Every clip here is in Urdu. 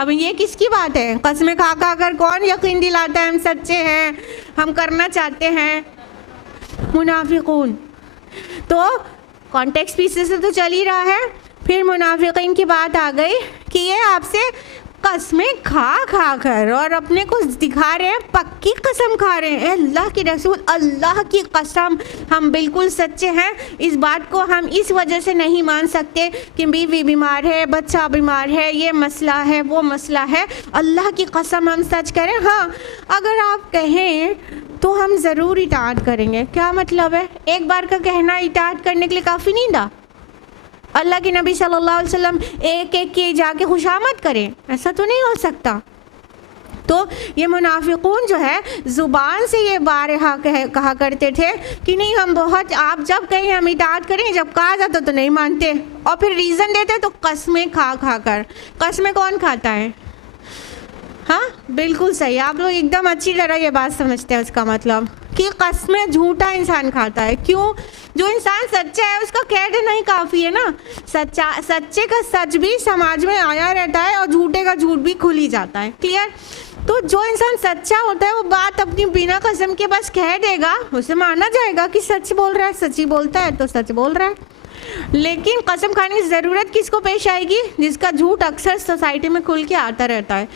اب یہ کس کی بات ہے؟ قسمیں کھا کھا کر کون یقین دلاتا ہے ہم سچے ہیں، ہم کرنا چاہتے ہیں؟ منافقون. تو کانٹیکسٹ پیچھے سے تو چل ہی رہا ہے. پھر منافقین کی بات آ گئی کہ یہ آپ سے قسمیں کھا کھا کر اور اپنے کو دکھا رہے ہیں پکی قسم کھا رہے ہیں. اے اللہ کے رسول، اللہ کی قسم ہم بالکل سچے ہیں. اس بات کو ہم اس وجہ سے نہیں مان سکتے کہ بیوی بیمار ہے، بچہ بیمار ہے، یہ مسئلہ ہے، وہ مسئلہ ہے. اللہ کی قسم ہم سچ کریں. ہاں اگر آپ کہیں تو ہم ضرور اطاعت کریں گے. کیا مطلب ہے؟ ایک بار کا کہنا اطاعت کرنے کے لیے کافی نہیں تھا؟ اللہ کے نبی صلی اللہ علیہ وسلم ایک ایک کی جا کے خوشامد کریں؟ ایسا تو نہیں ہو سکتا. تو یہ منافقون جو ہے زبان سے یہ بارہا کہا کرتے تھے کہ نہیں ہم بہت، آپ جب کہیں ہم اطاعت کریں، جب کہا جاتا تو نہیں مانتے، اور پھر ریزن دیتے تو قسمیں کھا کھا کر. قسمیں کون کھاتا ہے؟ ہاں بالکل صحیح، آپ لوگ ایک دم اچھی طرح یہ بات سمجھتے ہیں. اس کا مطلب کہ قسمیں جھوٹا انسان کھاتا ہے. کیوں؟ جو انسان سچا ہے اس کا کہہ دینا ہی کافی ہے نا. سچے کا سچ بھی سماج میں آیا رہتا ہے اور جھوٹے کا جھوٹ بھی کھل ہی جاتا ہے. کلیئر؟ تو جو انسان سچا ہوتا ہے وہ بات اپنی بنا قسم کے بس کہہ دے گا، اسے مانا جائے گا کہ سچ بول رہا ہے، سچی بولتا ہے تو سچ بول رہا ہے. لیکن قسم کھانے کی ضرورت کس کو پیش آئے گی؟ جس کا جھوٹ اکثر سوسائٹی میں کھل کے آتا رہتا ہے.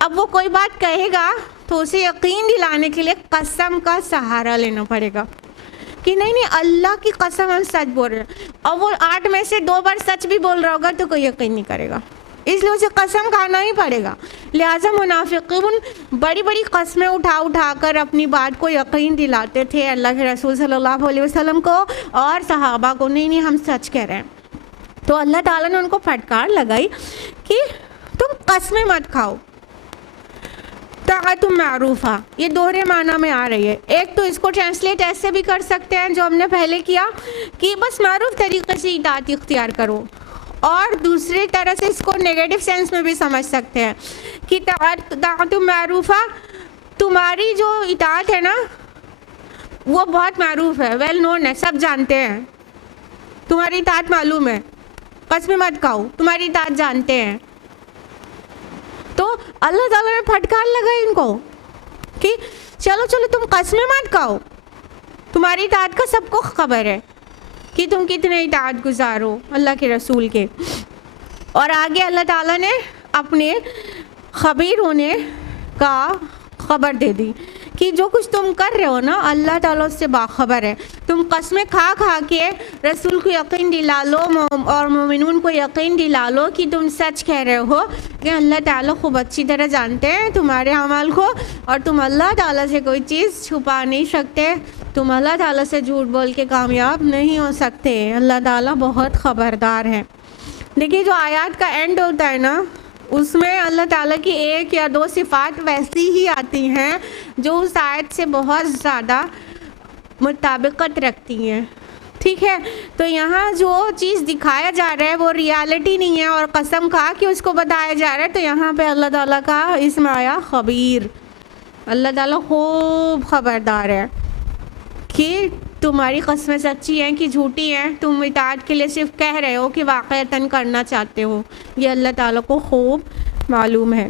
اب وہ کوئی بات کہے گا تو اسے یقین دلانے کے لیے قسم کا سہارا لینا پڑے گا کہ نہیں نہیں اللہ کی قسم ہم سچ بول رہے ہیں. اور وہ 8 میں سے 2 بار سچ بھی بول رہا ہوگا تو کوئی یقین نہیں کرے گا، اس لیے اسے قسم کھانا ہی پڑے گا. لہٰذا منافقون بڑی بڑی قسمیں اٹھا اٹھا کر اپنی بات کو یقین دلاتے تھے اللہ کے رسول صلی اللہ علیہ وسلم کو اور صحابہ کو. نہیں ہم سچ کہہ رہے ہیں. تو اللہ تعالیٰ نے ان کو پھٹکار لگائی کہ تم قسمیں مت کھاؤ. طاعت معروفہ یہ دوہرے معنی میں آ رہی ہے. ایک تو اس کو ٹرانسلیٹ ایسے بھی کر سکتے ہیں جو ہم نے پہلے کیا کہ بس معروف طریقے سے اطاعت اختیار کرو، اور دوسری طرح سے اس کو نیگیٹو سینس میں بھی سمجھ سکتے ہیں کہ طاعت معروفہ تمہاری جو اطاعت ہے نا وہ بہت معروف ہے، ویل نون ہے، سب جانتے ہیں، تمہاری اطاعت معلوم ہے، قسمیں مت کھاؤ، تمہاری اطاعت جانتے ہیں. تو اللہ تعالیٰ نے پھٹکار لگائی ان کو کہ چلو تم قسمیں مت کھاؤ، تمہاری اطاعت کا سب کو خبر ہے کہ تم کتنے اطاعت گزار ہو اللہ کے رسول کے. اور آگے اللہ تعالیٰ نے اپنے خبیر ہونے کا خبر دے دی کہ جو کچھ تم کر رہے ہو نا اللہ تعالیٰ اس سے باخبر ہے. تم قسمیں کھا کھا کے رسول کو یقین دلا لو اور مومنون کو یقین دلا لو کہ تم سچ کہہ رہے ہو کہ اللہ تعالیٰ خوب اچھی طرح جانتے ہیں تمہارے اعمال کو، اور تم اللہ تعالیٰ سے کوئی چیز چھپا نہیں سکتے، تم اللہ تعالیٰ سے جھوٹ بول کے کامیاب نہیں ہو سکتے. اللہ تعالیٰ بہت خبردار ہے. دیکھیے جو آیات کا اینڈ ہوتا ہے نا اس میں اللہ تعالیٰ کی 1 یا 2 صفات ویسی ہی آتی ہیں جو اس آیت سے بہت زیادہ مطابقت رکھتی ہیں. ٹھیک ہے، تو یہاں جو چیز دکھایا جا رہا ہے وہ ریالٹی نہیں ہے اور قسم کھا کے اس کو بتایا جا رہا ہے. تو یہاں پہ اللہ تعالیٰ کا اسم آیا خبیر. اللہ تعالیٰ خوب خبردار ہے کہ تمہاری قسمیں سچی ہیں کہ جھوٹی ہیں، تم اطاعت کے لیے صرف کہہ رہے ہو کہ واقعتاً کرنا چاہتے ہو. یہ اللہ تعالیٰ کو خوب معلوم ہے.